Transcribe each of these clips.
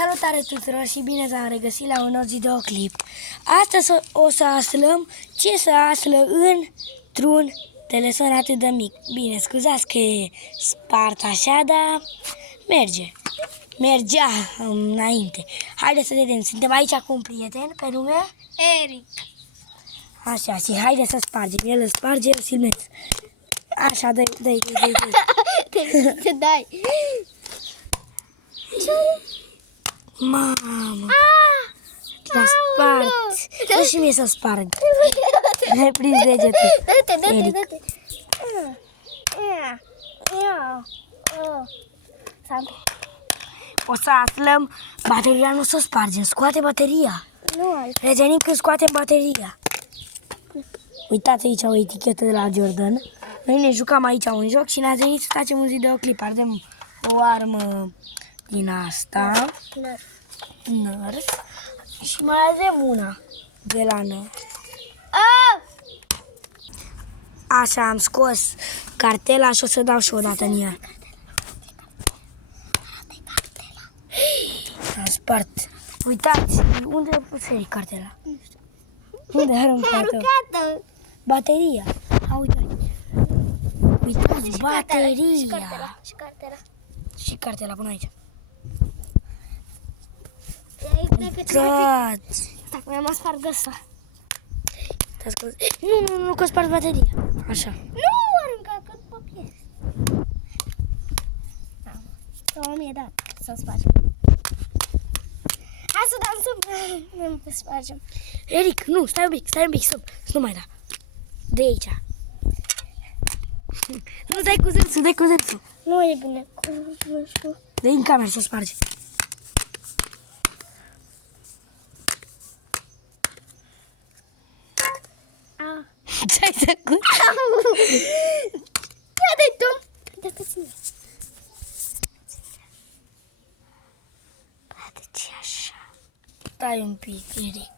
Salutare tuturor și bine v-am regăsit la un nou videoclip. Astăzi o să aflăm ce se află într-un telefon atât de mic. Bine, scuzați că e spart așa, dar mergea înainte. Haideți să vedem, suntem aici cu un prieten pe nume Eric. Așa, și haideți să spargem. El îl sparge, eu filmez. Așa, dă-i. Te dai. Mamă! L-a spart! Dă și mie să sparg. Ne-ai prins degetul. Dă-te. O să aflăm, bateria nu o să o spargem, scoate bateria. Nu, Revenim când scoatem bateria. Uitați aici o etichetă de la Jordan. Noi ne jucam aici un joc și ne-a venit să facem un videoclip. Ardem o armă din asta, Nerf, și mai avem una de la Nerf. Așa, am scos cartela și o să dau și o dată în ea. Am spart. Uitați, unde a pus Eric cartela? Unde a aruncat-o? Bateria. Uite. Uitați, bateria. Și cartela până aici. Uitați. Mi-am spart ăsta. Nu, că spart bateria. Așa. Nu, arunca cât papier. Da, mie dat să spargem. Hai să dansăm, nu spargem. Eric, nu, stai un pic, stop. Nu mai da. De aici. Nu, dai cu zârsul. Nu e bine cu vârful. Dă-i în cameră să sparge. Ce-ai făcut? Ia de tu. Dă-te ține. Deci așa. Stai un pic, Eric.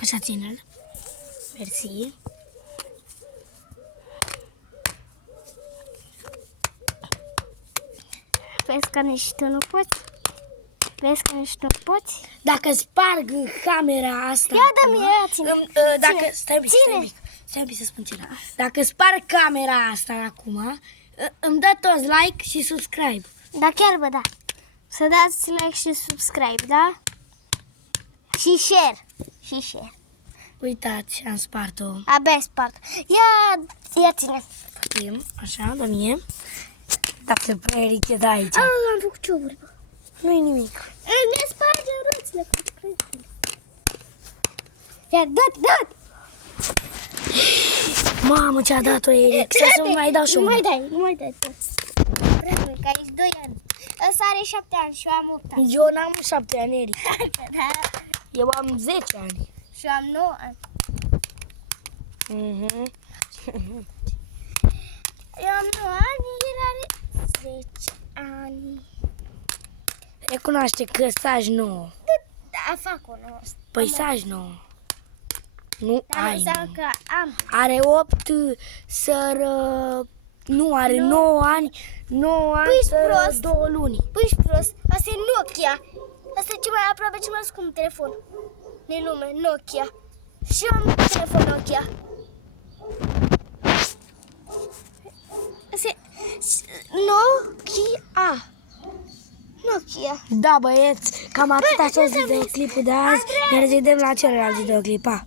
Așa ține-l. Mersi. Vezi că nici tu nu poți? Dacă sparg camera asta... Ia dă-mi, ia ține. Dacă... Stai un pic să spun ceva. Dacă sparg camera asta acum, îmi dă toți like și subscribe. Da, chiar bă, da. Să dați like și subscribe, da? Și share. Uitați, am spart-o. Abia spart. Ia ține. Așa, dă mie. Dacă pe Eric e de aici. Am făcut cioburi, bă. Nu-i nimic. Mi-a sparge roțile. Ia, dă-te. Mamă, ce-a dat-o Eric. Să mai dau și Nu una. mai dai. Prea mult, că ai 2 ani. Ăsta are 7 ani și eu am 8 ani. Eu n-am 7 ani, Eric. Da. Eu am 10 ani. Și eu am 9 ani. Eu am 9 ani, el are 10 ani. Recunoaște că saj nouă. Da, fac o nouă. Păi saj nouă. Nu Dar ai înseamnă nouă. că am. Are 8 sără... Nu, are 9 ani. 9 ani Păi, sără prost. 2 luni. Păi ești prost. Asta e Nokia. Asta e cel mai scump telefon din lume, Nokia. Și eu am telefon Nokia. Asta e Nokia. Da, băieți, cam atât a fost videoclipul de azi. Ne revedem la celălalt videoclip. Pa!